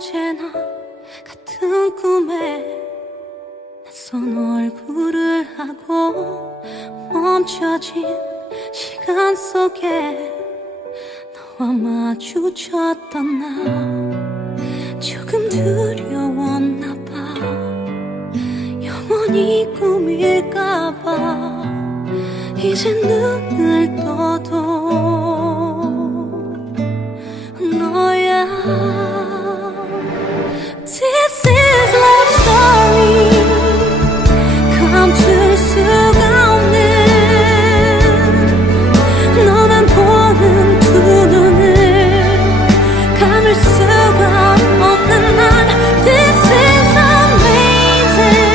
언제나 같은 꿈에 낯선 얼굴을 하고 멈춰진 시간 속에 너와 마주쳤던 나 조금 두려웠나 봐. 영원히 꿈일까봐 이제 눈을 떠도 너야. This is love story. 감출 수가 없는 너만 보는 두 눈을 감을 수가 없는 난. This is amazing.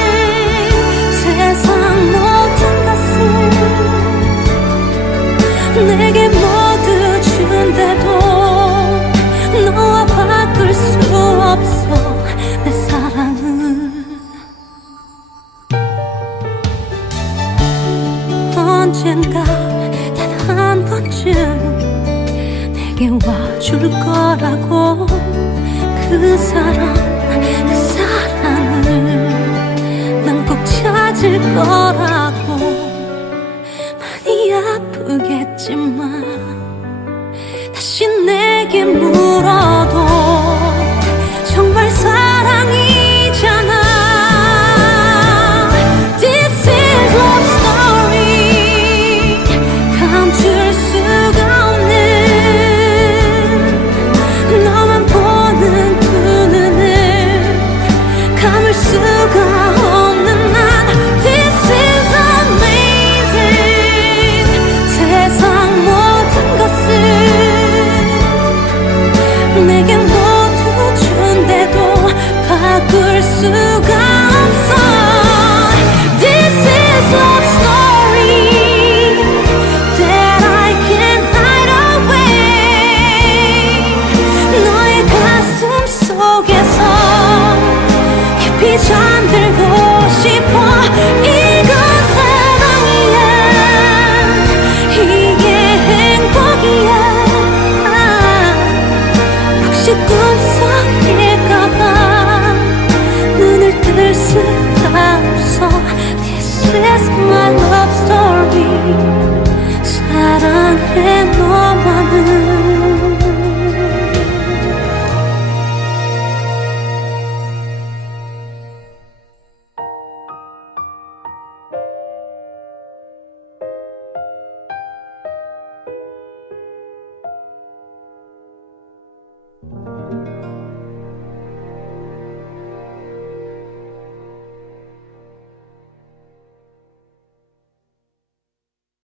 세상 모든 것을 내게 모두 준대도 너와 바꿀 수 없어 내 사랑은. 언젠가 단 한 번쯤 내게 와줄 거라고. 그 사랑을 난 꼭 찾을 거라고. 많이 아프겠지만 다시 내게 물어도 정말 사랑이잖아. This is love story. 감출 수가 없는 너만 보는 두 눈을 감을 수가 없는 난. This is amazing. 세상 모든 것을 내게 모두 준대도 바꿀 수가 없어. This is love story that I can't hide away. 너의 가슴 속에서 깊이 잠들고 싶어. 이건 사랑이야. 이게 행복이야. 혹시 꿈속일까봐 눈을 뜰 수가 없어. This is my